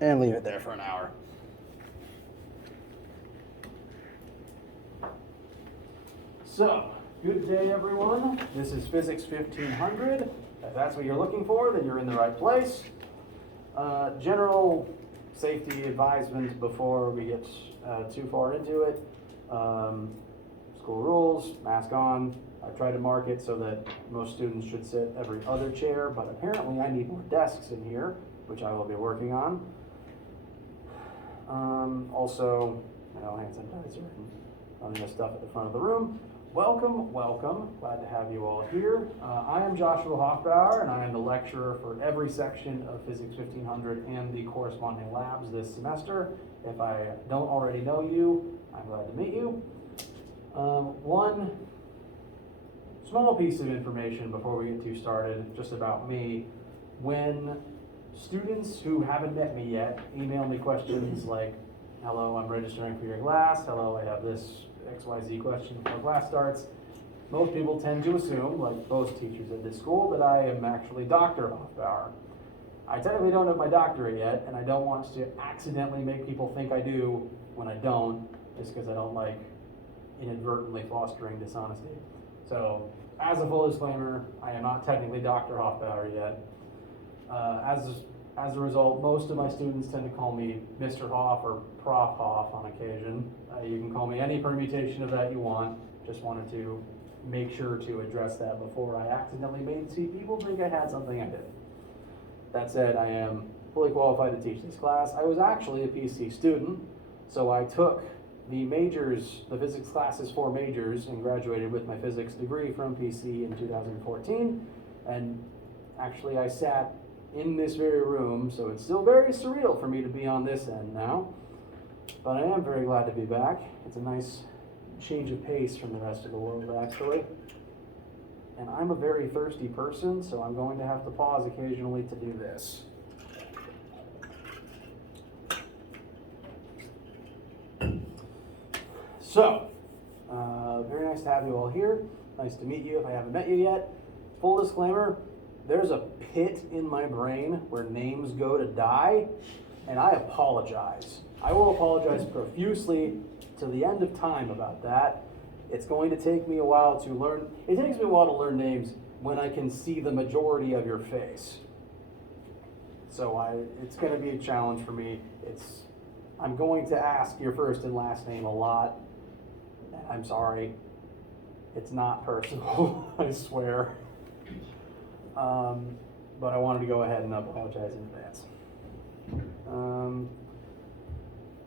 and leave it there for an hour. So, good day everyone. This is Physics 1500. If that's what you're looking for, then you're in the right place. General safety advisement before we get too far into it. School rules, mask on. I tried to mark it so that most students should sit every other chair, but apparently I need more desks in here, which I will be working on. Also, hand sanitizer and other this stuff at the front of the room. Welcome, welcome. Glad to have you all here. I am Joshua Hoffbauer, and I am the lecturer for every section of Physics 1500 and the corresponding labs this semester. If I don't already know you, I'm glad to meet you. One small piece of information before we get too started, just about me. When students who haven't met me yet email me questions like, hello, I'm registering for your class, hello, I have this XYZ question before class starts, most people tend to assume, like most teachers at this school, that I am actually Dr. Hoffbauer. I technically don't have my doctorate yet, and I don't want to accidentally make people think I do when I don't, just because I don't like inadvertently fostering dishonesty. So, as a full disclaimer, I am not technically Dr. Hoffbauer yet. As a result, most of my students tend to call me Mr. Hoff or Prof. Hoff on occasion. You can call me any permutation of that you want. Just wanted to make sure to address that before I accidentally made people think I had something I did. That said, I am fully qualified to teach this class. I was actually a PC student, so I took the majors, the physics classes for majors, and graduated with my physics degree from PC in 2014. And actually I sat in this very room, so it's still very surreal for me to be on this end now. But I am very glad to be back. It's a nice change of pace from the rest of the world, actually. And I'm a very thirsty person, so I'm going to have to pause occasionally to do this. So, very nice to have you all here. Nice to meet you if I haven't met you yet. Full disclaimer, there's a pit in my brain where names go to die, and I apologize. I will apologize profusely to the end of time about that. It's going to take me a while to learn. It takes me a while to learn names when I can see the majority of your face. So it's going to be a challenge for me. I'm going to ask your first and last name a lot. I'm sorry. It's not personal, I swear. But I wanted to go ahead and apologize in advance.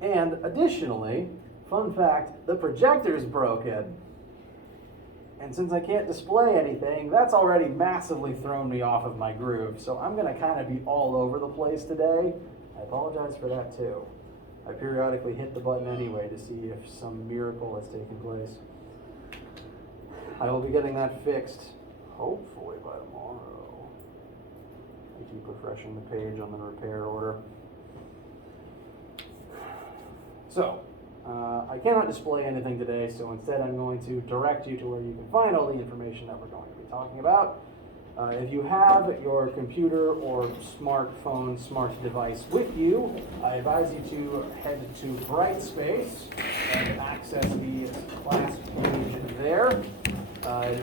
And additionally, fun fact, the projector's broken. And since I can't display anything, that's already massively thrown me off of my groove. So I'm gonna kind of be all over the place today. I apologize for that too. I periodically hit the button anyway to see if some miracle has taken place. I will be getting that fixed, hopefully by tomorrow. I keep refreshing the page on the repair order. So, I cannot display anything today, so instead I'm going to direct you to where you can find all the information that we're going to be talking about. If you have your computer or smartphone, smart device with you, I advise you to head to Brightspace and access the class page there.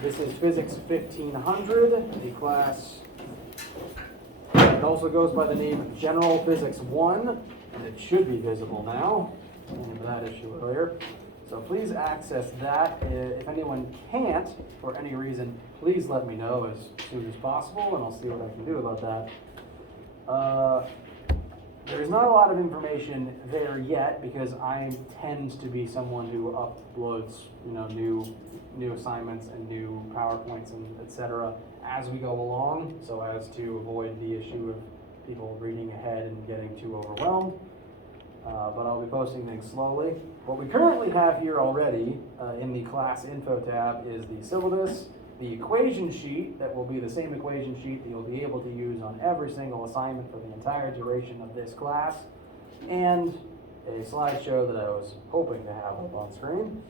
This is Physics 1500, the class. It also goes by the name General Physics 1, and it should be visible now. That issue earlier. So please access that. If anyone can't, for any reason, please let me know as soon as possible, and I'll see what I can do about that. There's not a lot of information there yet because I tend to be someone who uploads, new assignments and new PowerPoints and etc. as we go along, so as to avoid the issue of people reading ahead and getting too overwhelmed. But I'll be posting things slowly. What we currently have here already in the class info tab is the syllabus, the equation sheet that will be the same equation sheet that you'll be able to use on every single assignment for the entire duration of this class, and a slideshow that I was hoping to have up on screen.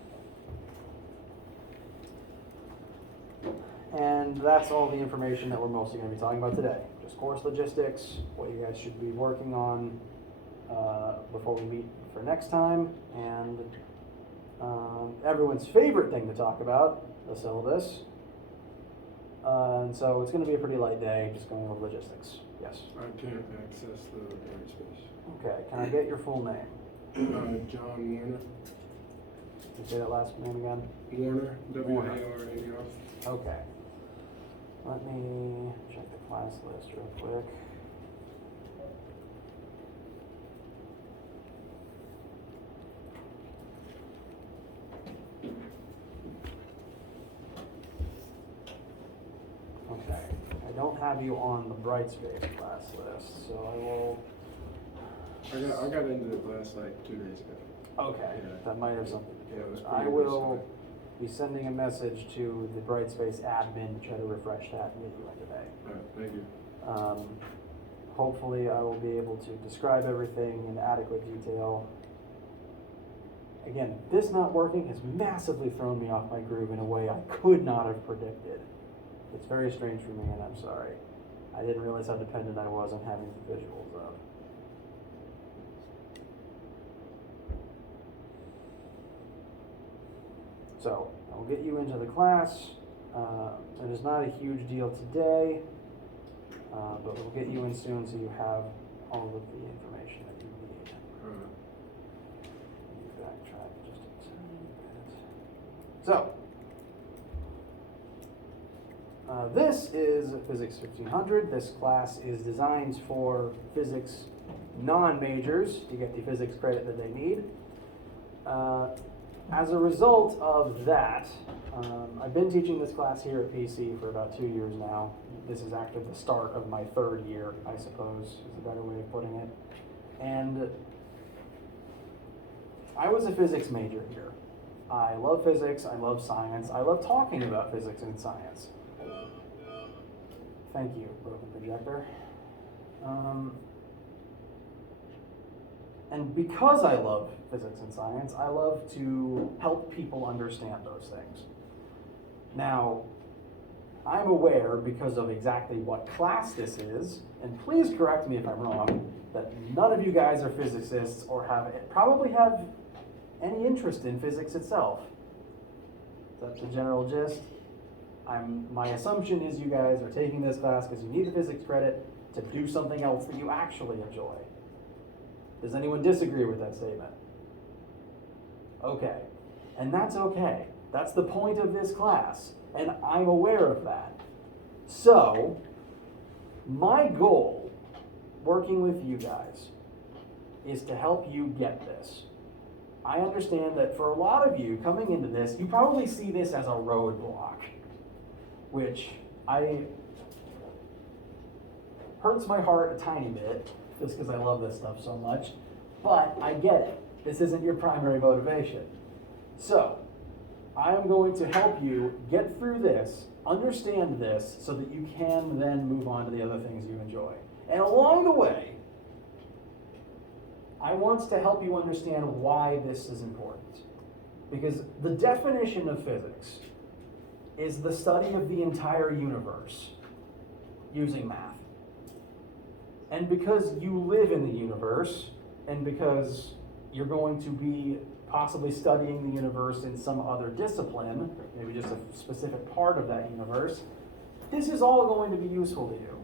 And that's all the information that we're mostly going to be talking about today. Just course logistics, what you guys should be working on, before we meet for next time, and everyone's favorite thing to talk about, the syllabus. And so it's going to be a pretty light day, just going over logistics. Yes? I can't access the white space. Okay, can I get your full name? John Warner. Can you say that last name again? Warner, W-A-R-N-E-R. Okay. Let me check the class list real quick. Okay, I don't have you on the Brightspace class list, so I will. I got into the class like 2 days ago. Okay, Yeah. that might have something to do Yeah, it was with it. I pretty will be sending a message to the Brightspace admin to try to refresh that and get you in today. Alright, thank you. Hopefully I will be able to describe everything in adequate detail. Again, this not working has massively thrown me off my groove in a way I could not have predicted. It's very strange for me, and I'm sorry. I didn't realize how dependent I was on having the visuals up. So, I will get you into the class. It is not a huge deal today, but we'll get you in soon so you have all of the information that you need. Alright. Let me backtrack just a tiny bit. So, this is Phys1500. This class is designed for physics non-majors to get the physics credit that they need. As a result of that, I've been teaching this class here at PC for about 2 years now. This is actually the start of my 3rd year, I suppose, is a better way of putting it. And I was a physics major here. I love physics, I love science, I love talking about physics and science. Thank you, broken projector. And because I love physics and science, I love to help people understand those things. Now, I'm aware, because of exactly what class this is, and please correct me if I'm wrong, that none of you guys are physicists or probably have any interest in physics itself. That's the general gist. My assumption is you guys are taking this class because you need the physics credit to do something else that you actually enjoy. Does anyone disagree with that statement? Okay, and that's okay. That's the point of this class, and I'm aware of that. So, my goal, working with you guys, is to help you get this. I understand that for a lot of you coming into this, you probably see this as a roadblock, which hurts my heart a tiny bit, just because I love this stuff so much, but I get it. This isn't your primary motivation. So, I am going to help you get through this, understand this, so that you can then move on to the other things you enjoy. And along the way, I want to help you understand why this is important. Because the definition of physics is the study of the entire universe using math. And because you live in the universe, and because you're going to be possibly studying the universe in some other discipline, maybe just a specific part of that universe, this is all going to be useful to you.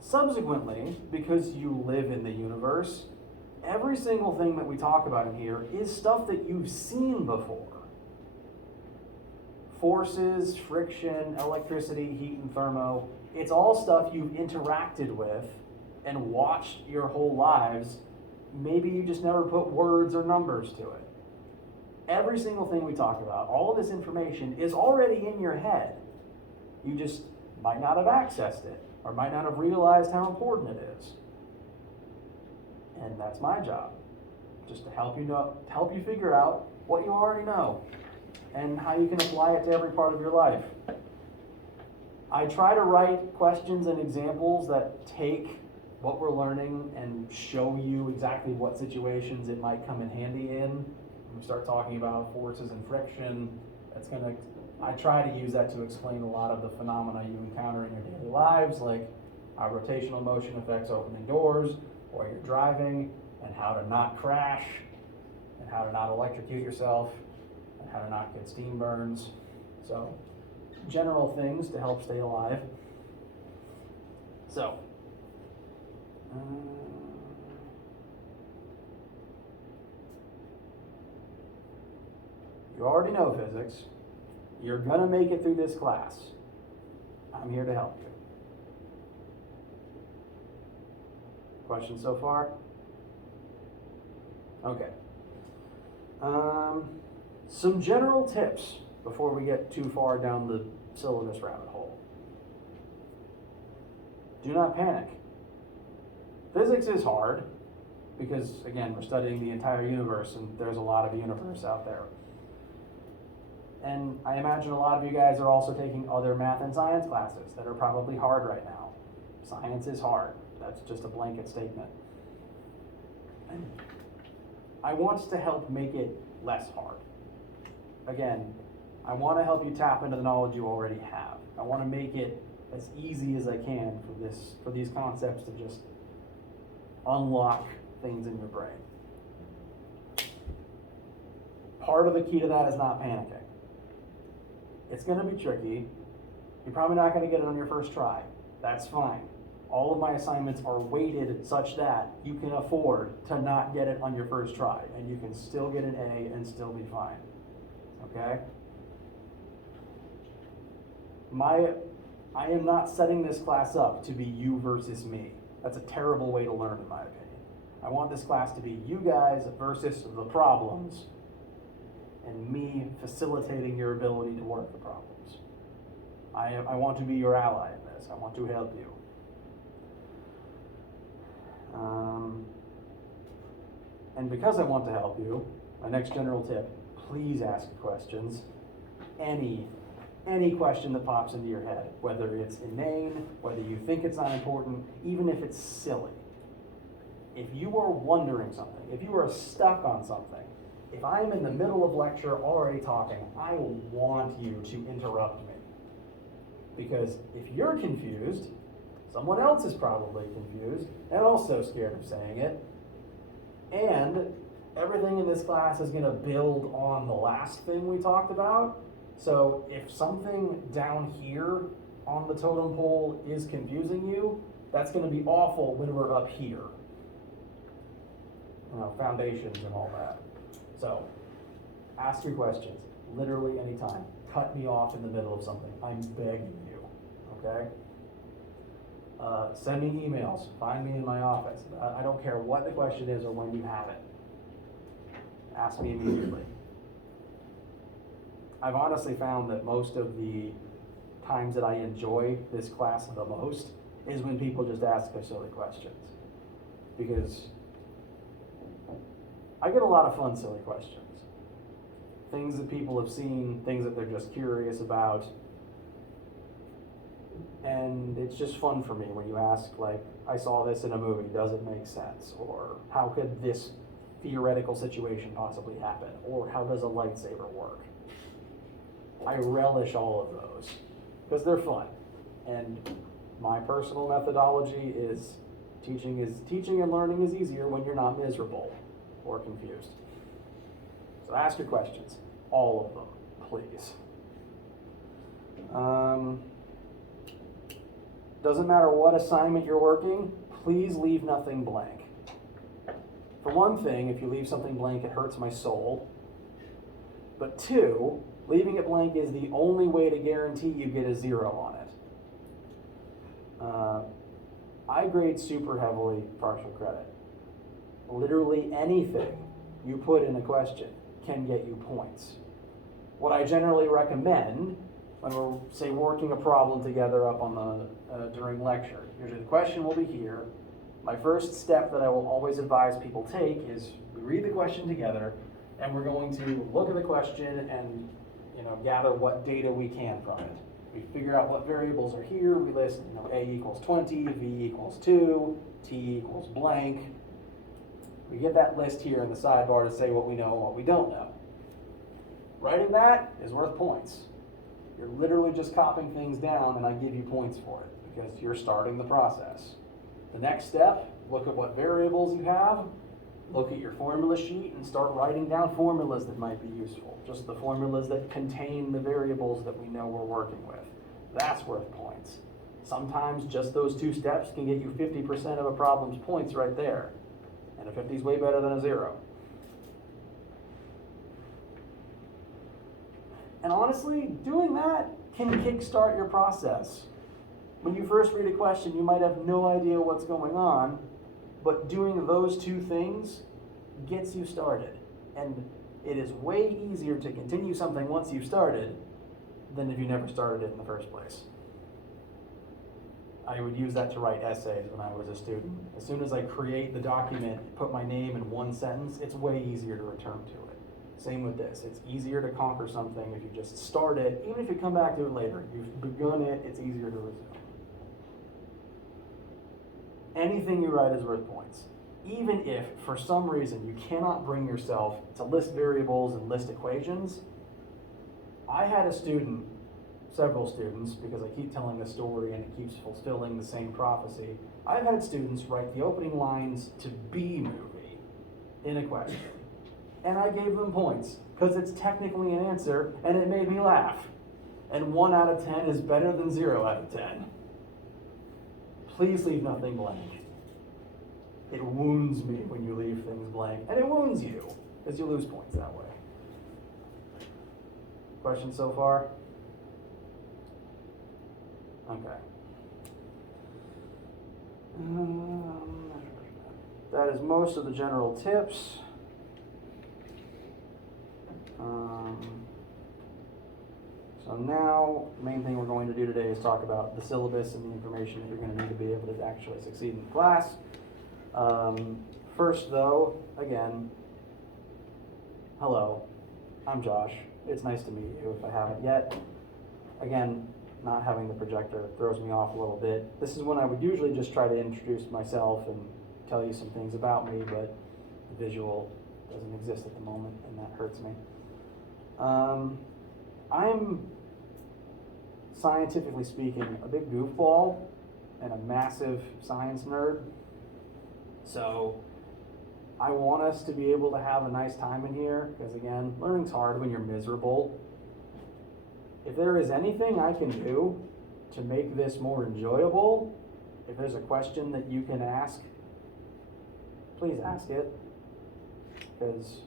Subsequently, because you live in the universe, every single thing that we talk about in here is stuff that you've seen before. Forces, friction, electricity, heat, and thermo. It's all stuff you've interacted with and watched your whole lives. Maybe you just never put words or numbers to it. Every single thing we talk about, all of this information is already in your head. You just might not have accessed it or might not have realized how important it is. And that's my job, just to help you figure out what you already know and how you can apply it to every part of your life. I try to write questions and examples that take what we're learning and show you exactly what situations it might come in handy in. When we start talking about forces and friction, I try to use that to explain a lot of the phenomena you encounter in your daily lives, like how rotational motion affects opening doors, while you're driving, and how to not crash, and how to not electrocute yourself, and how to not get steam burns. So, general things to help stay alive. So, you already know physics. You're gonna make it through this class. I'm here to help you. Questions so far? Okay. Some general tips before we get too far down the syllabus rabbit hole. Do not panic. Physics is hard because, again, we're studying the entire universe and there's a lot of universe out there. And I imagine a lot of you guys are also taking other math and science classes that are probably hard right now. Science is hard. That's just a blanket statement. And I want to help make it less hard. Again, I want to help you tap into the knowledge you already have. I want to make it as easy as I can for these concepts to just unlock things in your brain. Part of the key to that is not panicking. It's going to be tricky. You're probably not going to get it on your first try. That's fine. All of my assignments are weighted such that you can afford to not get it on your first try, and you can still get an A and still be fine. Okay? I am not setting this class up to be you versus me. That's a terrible way to learn, in my opinion. I want this class to be you guys versus the problems, and me facilitating your ability to work the problems. I want to be your ally in this. I want to help you. And because I want to help you, my next general tip, please ask questions. Any question that pops into your head, whether it's inane, whether you think it's not important, even if it's silly. If you are wondering something, if you are stuck on something, if I am in the middle of lecture already talking, I want you to interrupt me. Because if you're confused, someone else is probably confused and also scared of saying it. And everything in this class is going to build on the last thing we talked about. So if something down here on the totem pole is confusing you, that's going to be awful when we're up here. Foundations and all that. So ask your questions, literally anytime. Cut me off in the middle of something. I'm begging you, okay? Send me emails. Find me in my office. I don't care what the question is or when you have it. Ask me immediately. I've honestly found that most of the times that I enjoy this class the most is when people just ask their silly questions. Because I get a lot of fun silly questions. Things that people have seen, things that they're just curious about. And it's just fun for me when you ask, like, I saw this in a movie, does it make sense? Or how could this theoretical situation possibly happen? Or how does a lightsaber work? I relish all of those because they're fun. And my personal methodology is teaching and learning is easier when you're not miserable or confused. So ask your questions, all of them, please. Doesn't matter what assignment you're working, please leave nothing blank. For one thing, if you leave something blank, it hurts my soul. But two, leaving it blank is the only way to guarantee you get a 0 on it. I grade super heavily partial credit. Literally anything you put in a question can get you points. What I generally recommend when we're, say, working a problem together up on the during lecture, usually the question will be here. My first step that I will always advise people take is we read the question together, and we're going to look at the question and gather what data we can from it. We figure out what variables are here. We list A equals 20, V equals 2, T equals blank. We get that list here in the sidebar to say what we know and what we don't know. Writing that is worth points. You're literally just copying things down, and I give you points for it because you're starting the process. The next step, look at what variables you have, look at your formula sheet, and start writing down formulas that might be useful. Just the formulas that contain the variables that we know we're working with. That's worth points. Sometimes just those 2 steps can get you 50% of a problem's points right there. And a 50 is way better than a 0. And honestly, doing that can kickstart your process. When you first read a question, you might have no idea what's going on, but doing those 2 things gets you started. And it is way easier to continue something once you've started than if you never started it in the first place. I would use that to write essays when I was a student. As soon as I create the document, put my name in one sentence, it's way easier to return to it. Same with this. It's easier to conquer something if you just start it. Even if you come back to it later, you've begun it, it's easier to resume. Anything you write is worth points. Even if, for some reason, you cannot bring yourself to list variables and list equations. I had a student, several students, because I keep telling the story and it keeps fulfilling the same prophecy. I've had students write the opening lines to B movie in a question. And I gave them points, because it's technically an answer, and it made me laugh. And 1 out of 10 is better than 0 out of 10. Please leave nothing blank. It wounds me when you leave things blank, and it wounds you, because you lose points that way. Questions so far? Okay. That is most of the general tips. So now, the main thing we're going to do today is talk about the syllabus and the information that you're going to need to be able to actually succeed in class. First though, again, hello, I'm Josh. It's nice to meet you if I haven't yet. Again, not having the projector throws me off a little bit. This is when I would usually just try to introduce myself and tell you some things about me, but the visual doesn't exist at the moment, and that hurts me. I'm, scientifically speaking, a big goofball and a massive science nerd. So I want us to be able to have a nice time in here, because again, learning's hard when you're miserable. If there is anything I can do to make this more enjoyable, if there's a question that you can ask, please ask it, because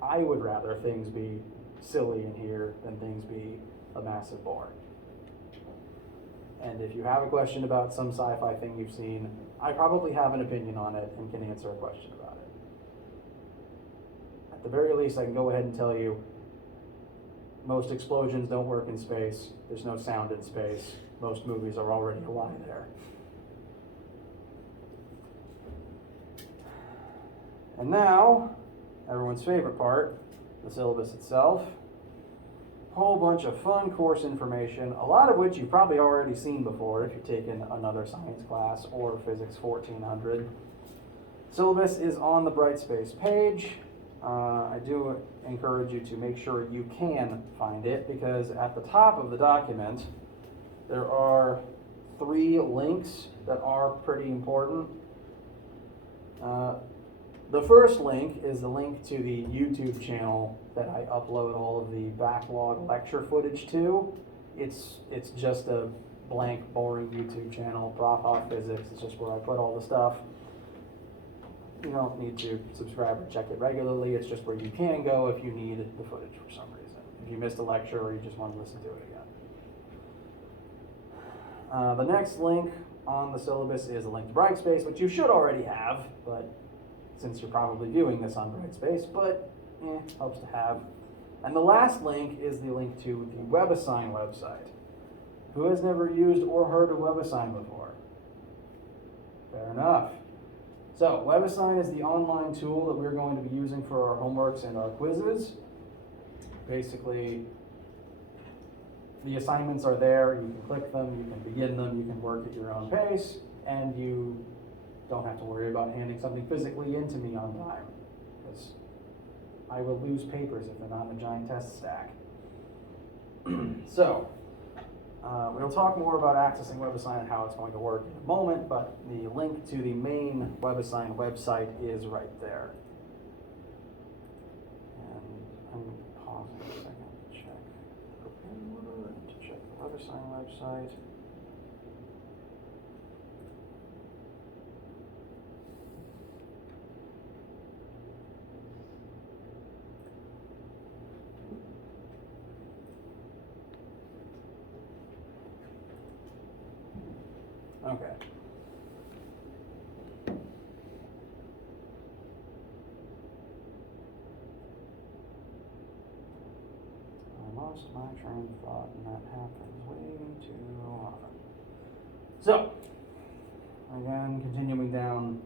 I would rather things be silly in here than things be a massive bore. And if you have a question about some sci-fi thing you've seen, I probably have an opinion on it and can answer a question about it. At the very least, I can go ahead and tell you most explosions don't work in space. There's no sound in space. Most movies are already a lie there. And now, everyone's favorite part, the syllabus itself. Whole bunch of fun course information, a lot of which you've probably already seen before if you've taken another science class or Physics 1400. Syllabus is on the Brightspace page. I do encourage you to make sure you can find it, because at the top of the document there are 3 links that are pretty important. The first link is the link to the YouTube channel that I upload all of the backlog lecture footage to. It's just a blank, boring YouTube channel, Prof. Hot Physics. It's just where I put all the stuff. You don't need to subscribe or check it regularly. It's just where you can go if you need the footage for some reason. If you missed a lecture or you just want to listen to it again. The next link on the syllabus is a link to Brightspace, which you should already have, but since you're probably viewing this on Brightspace, but helps to have. And the last link is the link to the WebAssign website. Who has never used or heard of WebAssign before? Fair enough. So WebAssign is the online tool that we're going to be using for our homeworks and our quizzes. Basically, the assignments are there. You can click them, you can begin them, you can work at your own pace, and you don't have to worry about handing something physically in to me on time, because I will lose papers if they're not in a giant test stack. So, We'll talk more about accessing WebAssign and how it's going to work in a moment, but the link to the main WebAssign website is right there. And I'm pausing a second to check the pin order and to check the WebAssign website. Okay. I lost my train of thought, and that happens way too often. So, again, continuing down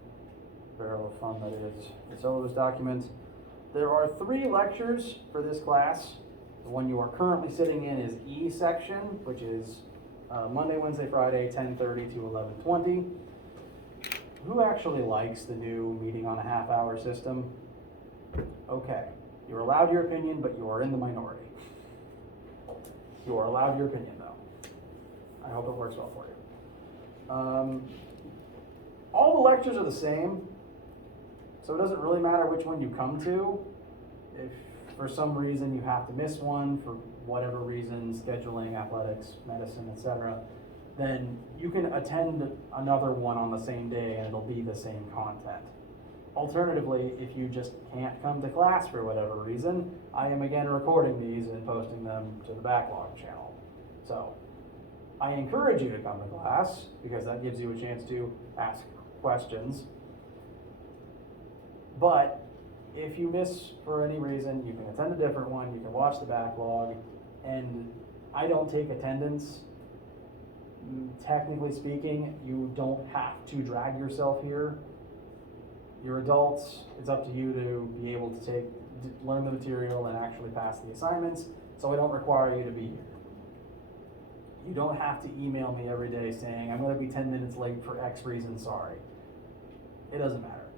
the barrel of fun that is the syllabus document. There are 3 lectures for this class. The one you are currently sitting in is E section, which is Monday, Wednesday, Friday, 10:30 to 11:20. Who actually likes the new meeting on a half-hour system? Okay, you're allowed your opinion, but you are in the minority. You are allowed your opinion, though. I hope it works well for you. All the lectures are the same, so it doesn't really matter which one you come to. If for some reason you have to miss one, for whatever reason, scheduling, athletics, medicine, etc., then you can attend another one on the same day and it'll be the same content. Alternatively, if you just can't come to class for whatever reason, I am again recording these and posting them to the backlog channel. So I encourage you to come to class because that gives you a chance to ask questions. But if you miss for any reason, you can attend a different one, you can watch the backlog, and I don't take attendance. Technically speaking, you don't have to drag yourself here. You're adults, it's up to you to be able to learn the material and actually pass the assignments, so I don't require you to be here. You don't have to email me every day saying, I'm gonna be 10 minutes late for X reason, sorry. It doesn't matter.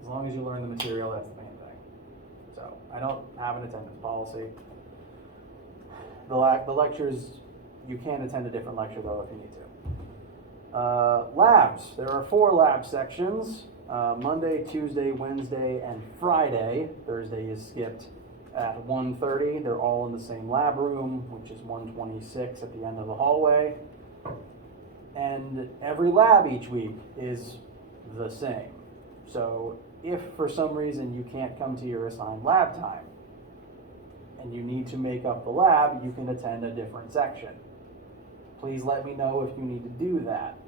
As long as you learn the material, that's the main thing. So, I don't have an attendance policy. The lectures, you can attend a different lecture though if you need to. Labs, there are 4 lab sections. Monday, Tuesday, Wednesday, and Friday. Thursday is skipped at 1:30. They're all in the same lab room, which is 126 at the end of the hallway. And every lab each week is the same. So if for some reason you can't come to your assigned lab time and you need to make up the lab, you can attend a different section. Please let me know if you need to do that.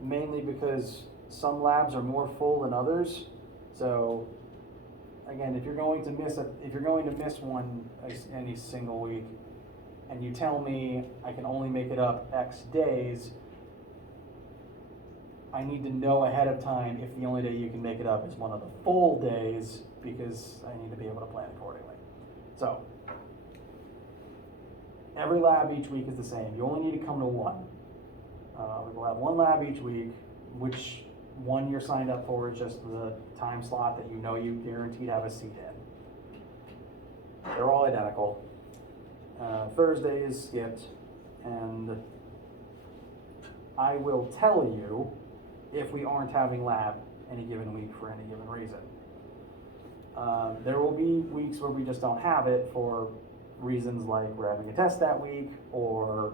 Mainly because some labs are more full than others. So again, if you're going to miss one any single week and you tell me I can only make it up X days, I need to know ahead of time if the only day you can make it up is one of the full days, because I need to be able to plan accordingly. So, every lab each week is the same. You only need to come to one. We will have one lab each week, which one you're signed up for is just the time slot that you know you guaranteed have a seat in. They're all identical. Thursday is skipped, and I will tell you if we aren't having lab any given week for any given reason. There will be weeks where we just don't have it for reasons like we're having a test that week, or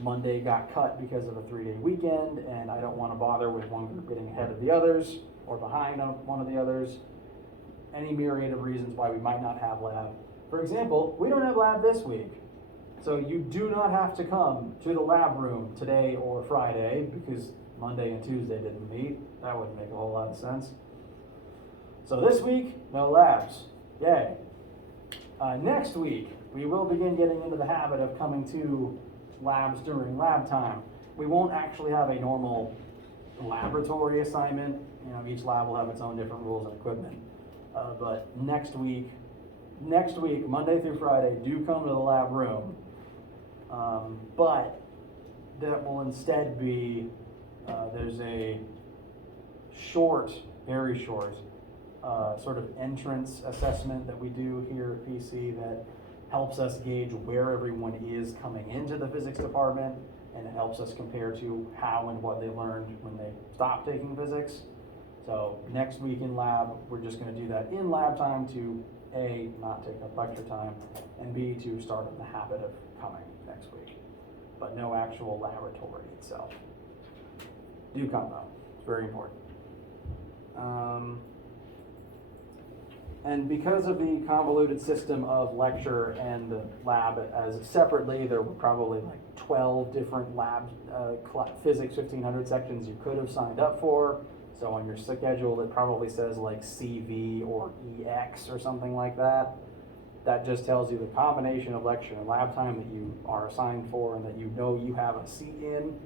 Monday got cut because of a 3-day weekend and I don't want to bother with one group getting ahead of the others or behind one of the others. Any myriad of reasons why we might not have lab. For example, we don't have lab this week. So you do not have to come to the lab room today or Friday because Monday and Tuesday didn't meet. That wouldn't make a whole lot of sense. So this week, no labs. Yay. Next week, we will begin getting into the habit of coming to labs during lab time. We won't actually have a normal laboratory assignment. You know, each lab will have its own different rules and equipment. But next week, Monday through Friday, do come to the lab room. But that will instead be, there's a short, very short, sort of entrance assessment that we do here at PC that helps us gauge where everyone is coming into the physics department, and it helps us compare to how and what they learned when they stopped taking physics. So next week in lab, we're just going to do that in lab time to A, not take up lecture time, and B, to start up the habit of coming next week. But no actual laboratory itself. Do come though, it's very important. And because of the convoluted system of lecture and lab as separately, there were probably like 12 different lab Physics 1500 sections you could have signed up for. So on your schedule, it probably says like CV or EX or something like that. That just tells you the combination of lecture and lab time that you are assigned for and that you know you have a seat in.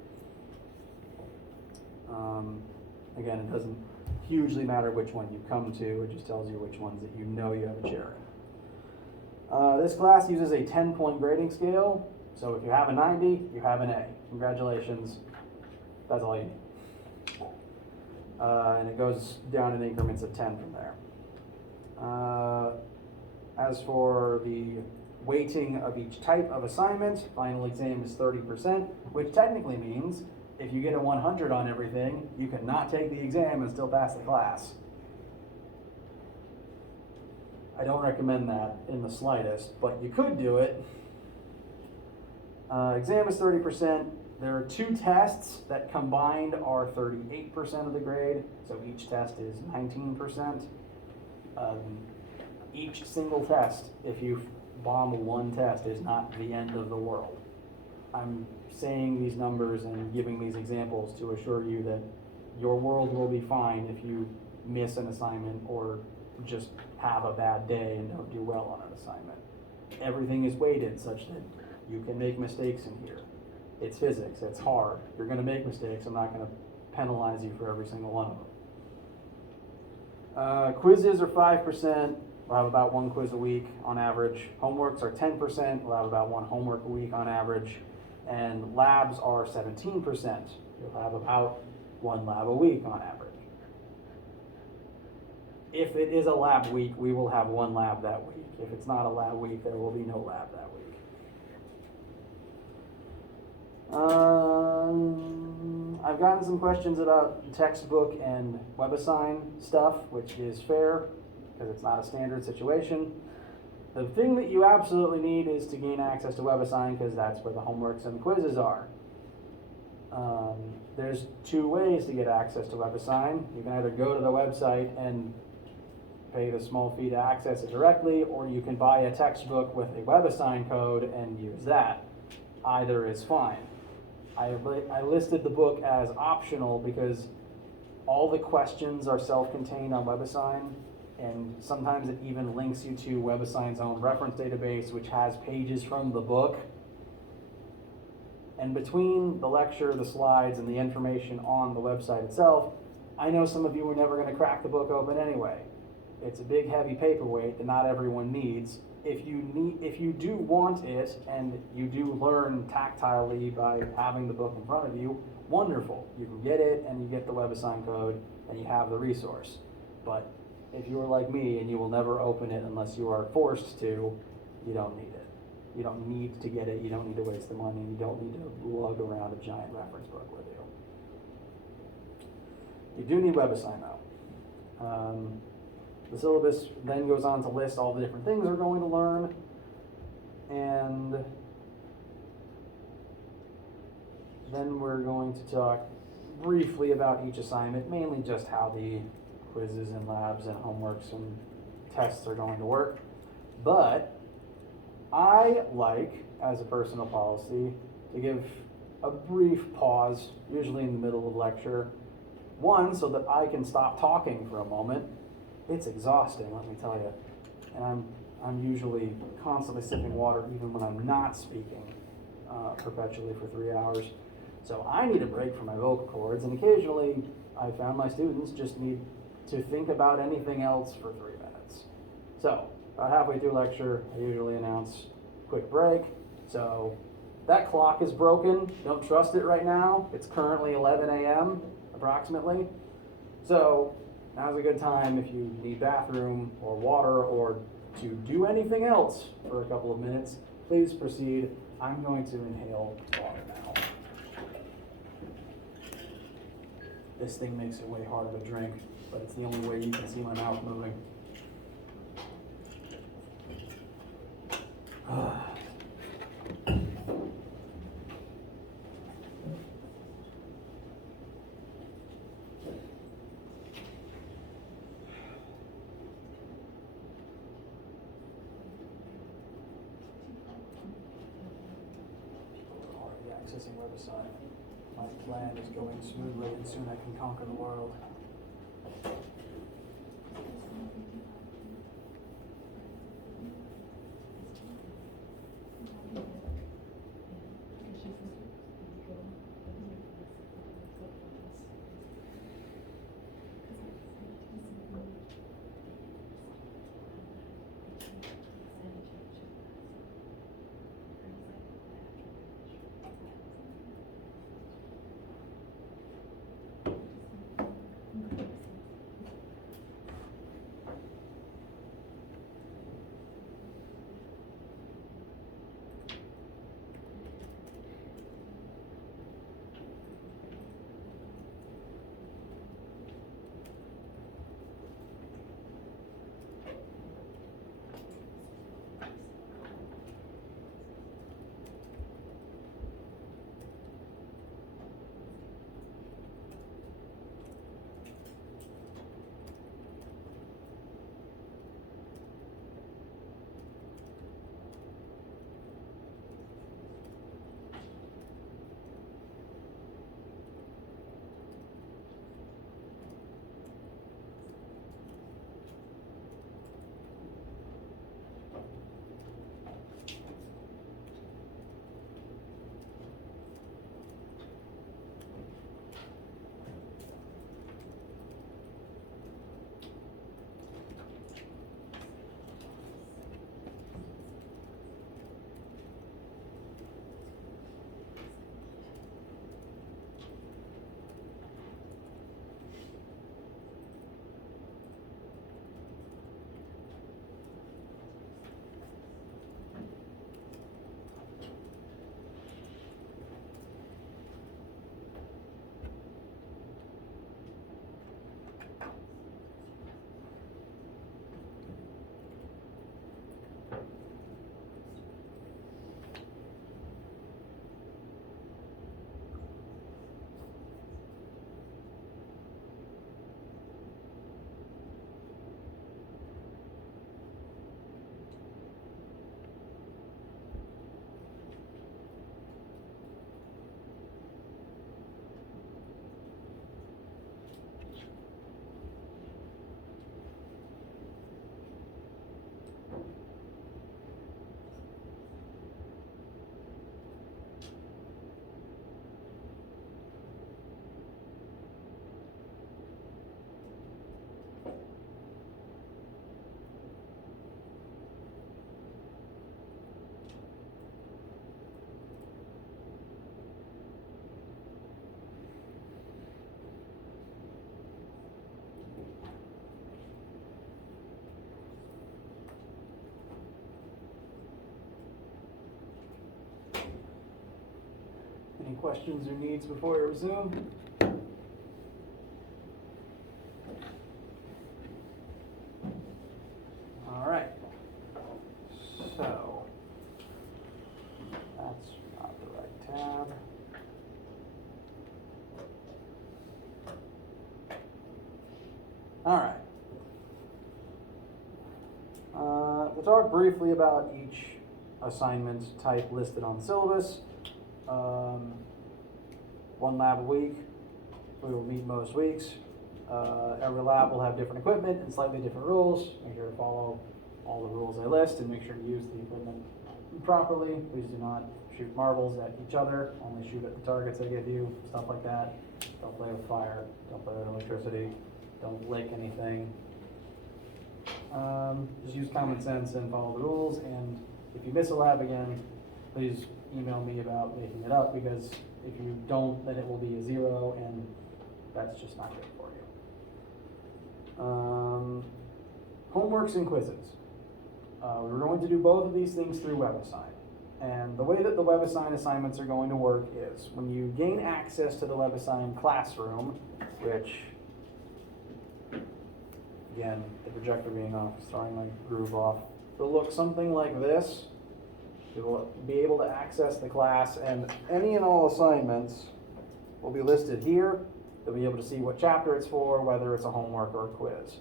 Again, it doesn't hugely matter which one you come to, it just tells you which ones that you know you have a chair in. This class uses a 10-point grading scale, so if you have a 90, you have an A. Congratulations, that's all you need. And it goes down in increments of 10 from there. As for the weighting of each type of assignment, final exam is 30%, which technically means if you get a 100 on everything, you cannot take the exam and still pass the class. I don't recommend that in the slightest, but you could do it. Exam is 30%. There are 2 tests that combined are 38% of the grade, so each test is 19%. Each single test, if you bomb one test, is not the end of the world. I'm saying these numbers and giving these examples to assure you that your world will be fine if you miss an assignment or just have a bad day and don't do well on an assignment. Everything is weighted such that you can make mistakes in here. It's physics, it's hard. You're going to make mistakes. I'm not going to penalize you for every single one of them. Quizzes are 5%. We'll have about 1 quiz a week on average. Homeworks are 10%. We'll have about 1 homework a week on average. And labs are 17%. You'll have about 1 lab a week on average. If it is a lab week, we will have 1 lab that week. If it's not a lab week, there will be no lab that week. I've gotten some questions about textbook and WebAssign stuff, which is fair because it's not a standard situation. The thing that you absolutely need is to gain access to WebAssign because that's where the homeworks and the quizzes are. There's 2 ways to get access to WebAssign. You can either go to the website and pay the small fee to access it directly, or you can buy a textbook with a WebAssign code and use that. Either is fine. I listed the book as optional because all the questions are self-contained on WebAssign, and sometimes it even links you to WebAssign's own reference database, which has pages from the book. And between the lecture, the slides, and the information on the website itself, I know some of you are never going to crack the book open anyway. It's a big, heavy paperweight that not everyone needs. If you do want it and you do learn tactilely by having the book in front of you, wonderful. You can get it and you get the WebAssign code and you have the resource. But if you are like me and you will never open it unless you are forced to, you don't need it. You don't need to get it. You don't need to waste the money. You don't need to lug around a giant reference book with you. You do need WebAssign though. The syllabus then goes on to list all the different things we're going to learn, and then we're going to talk briefly about each assignment, mainly just how the quizzes and labs and homeworks and tests are going to work. But I like, as a personal policy, to give a brief pause, usually in the middle of lecture. One, so that I can stop talking for a moment. It's exhausting, let me tell you. And I'm usually constantly sipping water even when I'm not speaking perpetually for 3 hours. So I need a break from my vocal cords, and occasionally I found my students just need to think about anything else for 3 minutes. So about halfway through lecture, I usually announce quick break. So that clock is broken. Don't trust it right now. It's currently 11 a.m. approximately. So now's a good time if you need bathroom or water or to do anything else for a couple of minutes, please proceed. I'm going to inhale water now. This thing makes it way harder to drink, but it's the only way you can see my mouth moving. Already accessing website. My plan is going smoothly, and soon I can conquer the world. Any questions or needs before I resume? All right. So, that's not the right tab. All right. We'll talk briefly about each assignment type listed on the syllabus. One lab a week. We will meet most weeks. Every lab will have different equipment and slightly different rules. Make sure to follow all the rules I list and make sure to use the equipment properly. Please do not shoot marbles at each other. Only shoot at the targets I give you. Stuff like that. Don't play with fire. Don't play with electricity. Don't lick anything. Just use common sense and follow the rules. And if you miss a lab again, please email me about making it up, because if you don't, then it will be a 0, and that's just not good for you. Homeworks and quizzes. We're going to do both of these things through WebAssign. And the way that the WebAssign assignments are going to work is when you gain access to the WebAssign classroom, which, again, the projector being off, starting my groove off, it'll look something like this. You'll be able to access the class, and any and all assignments will be listed here. You'll be able to see what chapter it's for, whether it's a homework or a quiz.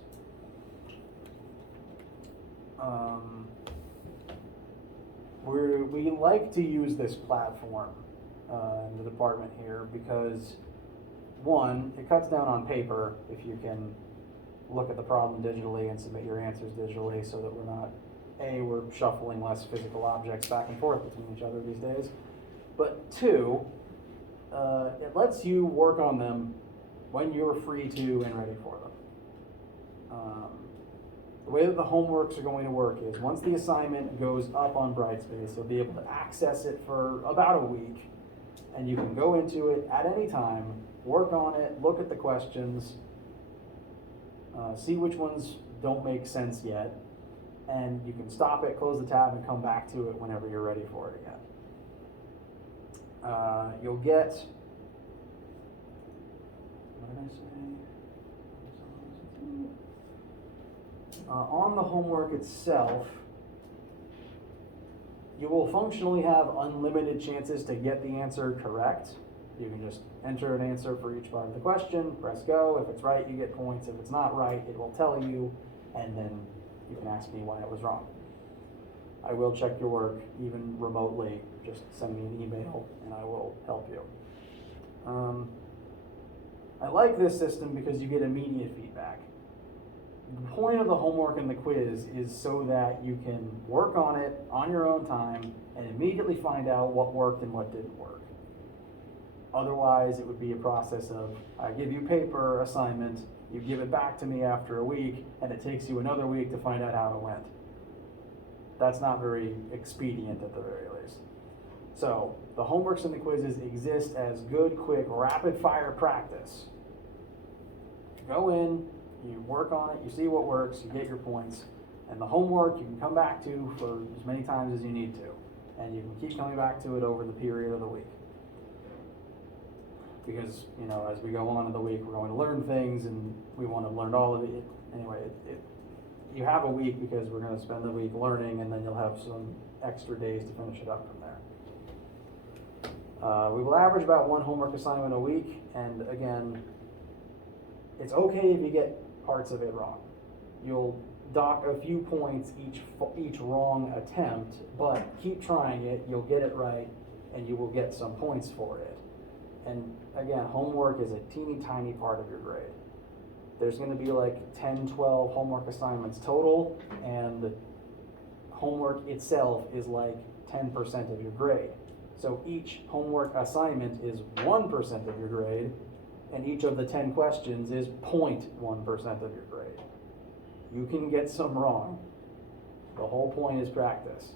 We like to use this platform in the department here because, one, it cuts down on paper if you can look at the problem digitally and submit your answers digitally, so that we're shuffling less physical objects back and forth between each other these days. But two, it lets you work on them when you're free to and ready for them. The way that the homeworks are going to work is once the assignment goes up on Brightspace, you'll be able to access it for about a week, and you can go into it at any time, work on it, look at the questions, see which ones don't make sense yet, and you can stop it, close the tab, and come back to it whenever you're ready for it again. You'll get, what did I say? On the homework itself, you will functionally have unlimited chances to get the answer correct. You can just enter an answer for each part of the question, press go. If it's right, you get points. If it's not right, it will tell you, and then you can ask me why it was wrong. I will check your work, even remotely. Just send me an email, and I will help you. I like this system because you get immediate feedback. The point of the homework and the quiz is so that you can work on it on your own time and immediately find out what worked and what didn't work. Otherwise, it would be a process of, I give you paper assignment, you give it back to me after a week, and it takes you another week to find out how it went. That's not very expedient at the very least. So, the homeworks and the quizzes exist as good, quick, rapid fire practice. Go in, you work on it, you see what works, you get your points, and the homework you can come back to for as many times as you need to, and you can keep coming back to it over the period of the week. Because, as we go on in the week, we're going to learn things, and we want to learn all of it. Anyway, you have a week because we're going to spend the week learning, and then you'll have some extra days to finish it up from there. We will average about one homework assignment a week, and again, it's okay if you get parts of it wrong. You'll dock a few points each wrong attempt, but keep trying it, you'll get it right, and you will get some points for it. And again, homework is a teeny tiny part of your grade. There's going to be like 10, 12 homework assignments total, and homework itself is like 10% of your grade. So each homework assignment is 1% of your grade, and each of the 10 questions is 0.1% of your grade. You can get some wrong. The whole point is practice.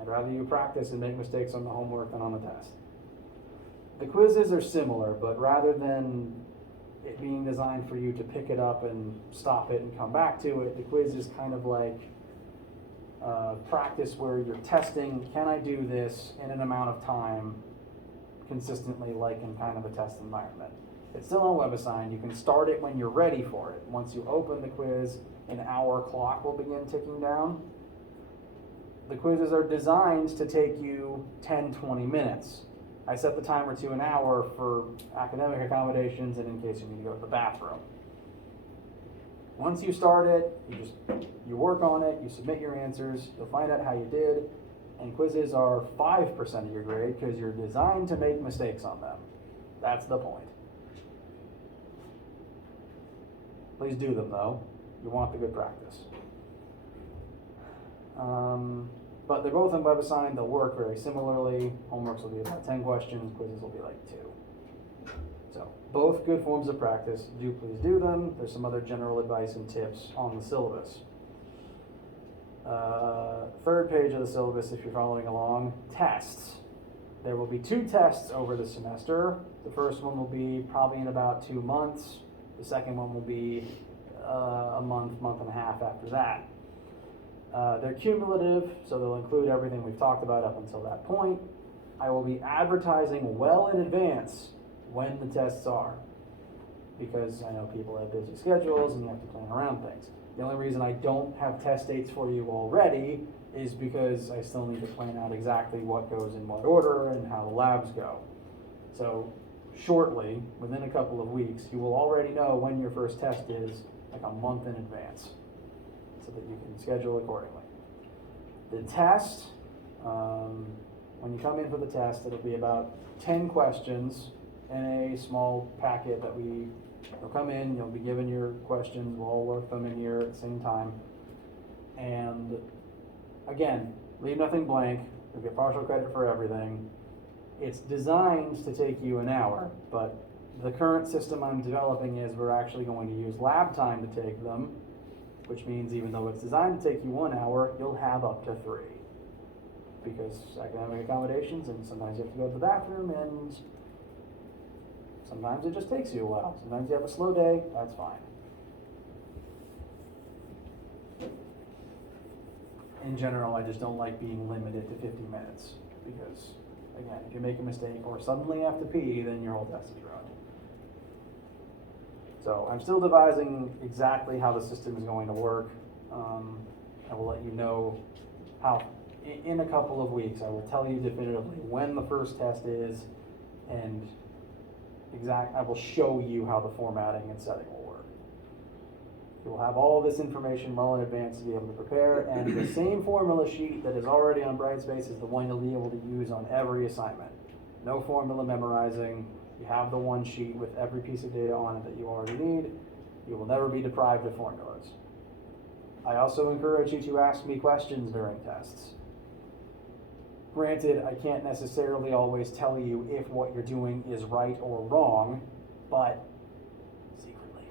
I'd rather you practice and make mistakes on the homework than on the test. The quizzes are similar, but rather than it being designed for you to pick it up and stop it and come back to it, the quiz is kind of like practice where you're testing, can I do this in an amount of time consistently, like in kind of a test environment. It's still on WebAssign. You can start it when you're ready for it. Once you open the quiz, an hour clock will begin ticking down. The quizzes are designed to take you 10, 20 minutes. I set the timer to an hour for academic accommodations and in case you need to go to the bathroom. Once you start it, you work on it, you submit your answers, you'll find out how you did, and quizzes are 5% of your grade because you're designed to make mistakes on them. That's the point. Please do them though. You want the good practice. But they're both on WebAssign. They'll work very similarly. Homeworks will be about 10 questions. Quizzes will be like 2. So both good forms of practice. Please do them. There's some other general advice and tips on the syllabus. Third page of the syllabus, if you're following along, tests. There will be 2 tests over the semester. The first one will be probably in about 2 months. The second one will be a month and a half after that. They're cumulative, so they'll include everything we've talked about up until that point. I will be advertising well in advance when the tests are, because I know people have busy schedules and you have to plan around things. The only reason I don't have test dates for you already is because I still need to plan out exactly what goes in what order and how the labs go. So shortly, within a couple of weeks, you will already know when your first test is, like a month in advance, so that you can schedule accordingly. The test, when you come in for the test, it'll be about 10 questions in a small packet that you'll come in, you'll be given your questions, we'll all work them in here at the same time. And again, leave nothing blank, you'll get partial credit for everything. It's designed to take you an hour, but the current system I'm developing is we're actually going to use lab time to take them, which means even though it's designed to take you 1 hour, you'll have up to 3. Because academic accommodations, and sometimes you have to go to the bathroom, and sometimes it just takes you a while. Sometimes you have a slow day, that's fine. In general, I just don't like being limited to 50 minutes, because again, if you make a mistake or suddenly have to pee, then your whole test is ruined. So I'm still devising exactly how the system is going to work. I will let you know how, in a couple of weeks, I will tell you definitively when the first test is, and I will show you how the formatting and setting will work. You will have all this information well in advance to be able to prepare, and the same formula sheet that is already on Brightspace is the one you'll be able to use on every assignment. No formula memorizing. You have the one sheet with every piece of data on it that you already need. You will never be deprived of formulas. I also encourage you to ask me questions during tests. Granted, I can't necessarily always tell you if what you're doing is right or wrong, but secretly,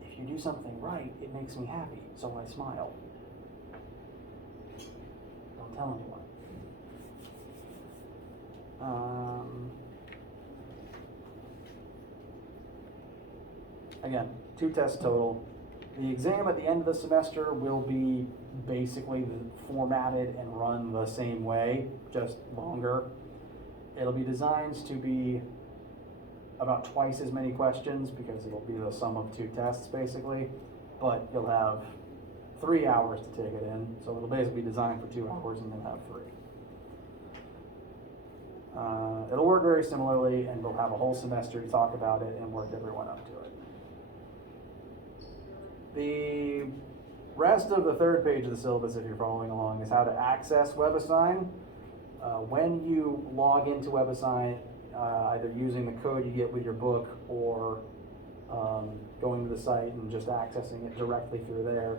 if you do something right, it makes me happy, so I smile. Don't tell anyone. Again, 2 tests total. The exam at the end of the semester will be basically formatted and run the same way, just longer. It'll be designed to be about twice as many questions because it'll be the sum of 2 tests basically, but you'll have 3 hours to take it in, so it'll basically be designed for 2 hours and then have 3. It'll work very similarly, and we'll have a whole semester to talk about it and work everyone up to it. The rest of the 3rd page of the syllabus, if you're following along, is how to access WebAssign. When you log into WebAssign, either using the code you get with your book or going to the site and just accessing it directly through there,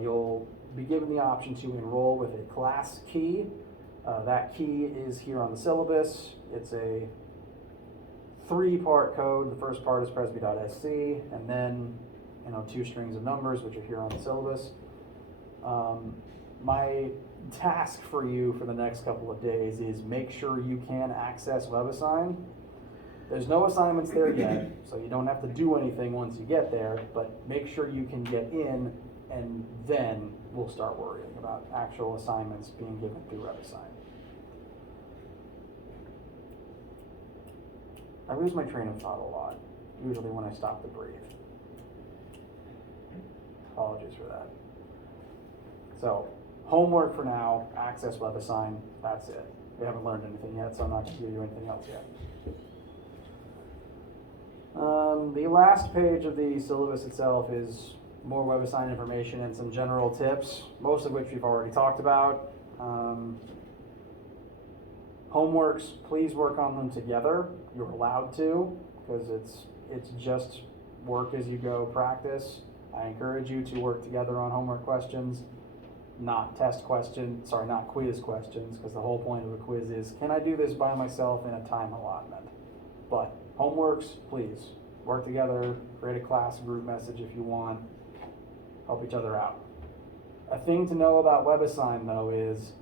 you'll be given the option to enroll with a class key. That key is here on the syllabus. It's a 3-part code. The first part is presby.sc, and then 2 strings of numbers, which are here on the syllabus. My task for you for the next couple of days is make sure you can access WebAssign. There's no assignments there yet, so you don't have to do anything once you get there, but make sure you can get in, and then we'll start worrying about actual assignments being given through WebAssign. I lose my train of thought a lot, usually when I stop to breathe. Apologies for that. So, homework for now, access WebAssign, that's it. We haven't learned anything yet, so I'm not going to give you anything else yet. The last page of the syllabus itself is more WebAssign information and some general tips, most of which we've already talked about. Homeworks, please work on them together. You're allowed to, because it's just work as you go practice. I encourage you to work together on homework questions, not quiz questions, because the whole point of a quiz is, can I do this by myself in a time allotment? But homeworks, please, work together, create a class group message if you want, help each other out. A thing to know about WebAssign, though, is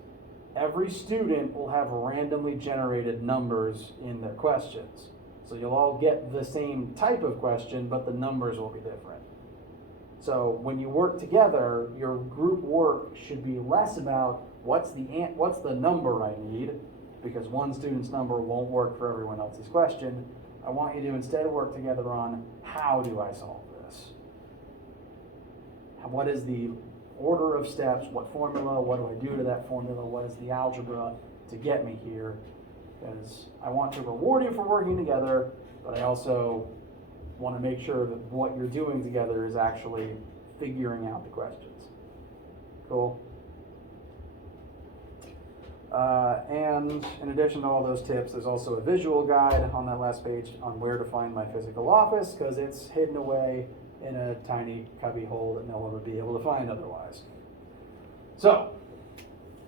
every student will have randomly generated numbers in their questions. So you'll all get the same type of question, but the numbers will be different. So when you work together, your group work should be less about what's the number I need, because one student's number won't work for everyone else's question. I want you to instead work together on how do I solve this? What is the order of steps? What formula? What do I do to that formula? What is the algebra to get me here? Because I want to reward you for working together, but I also want to make sure that what you're doing together is actually figuring out the questions. Cool? And in addition to all those tips, there's also a visual guide on that last page on where to find my physical office, because it's hidden away in a tiny cubby hole that no one would be able to find otherwise. So,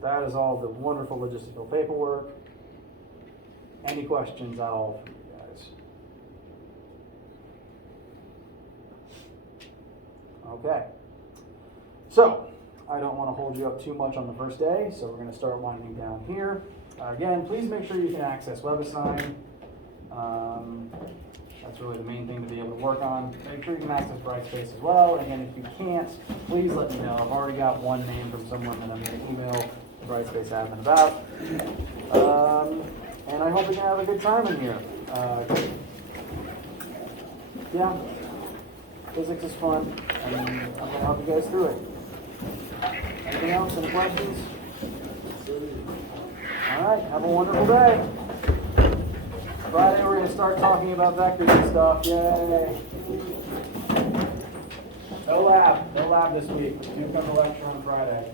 that is all the wonderful logistical paperwork. Any questions at all from you guys? Okay. So, I don't want to hold you up too much on the first day, so we're going to start winding down here. Again, please make sure you can access WebAssign. That's really the main thing to be able to work on. Make sure you can access Brightspace as well. Again, if you can't, please let me know. I've already got one name from someone that I'm going to email the Brightspace admin about. And I hope you can have a good time in here. Yeah, physics is fun, and I'm going to help you guys through it. Anything else? Any questions? All right, have a wonderful day. Friday we're going to start talking about vectors and stuff. Yay! No lab this week. Do come to lecture on Friday.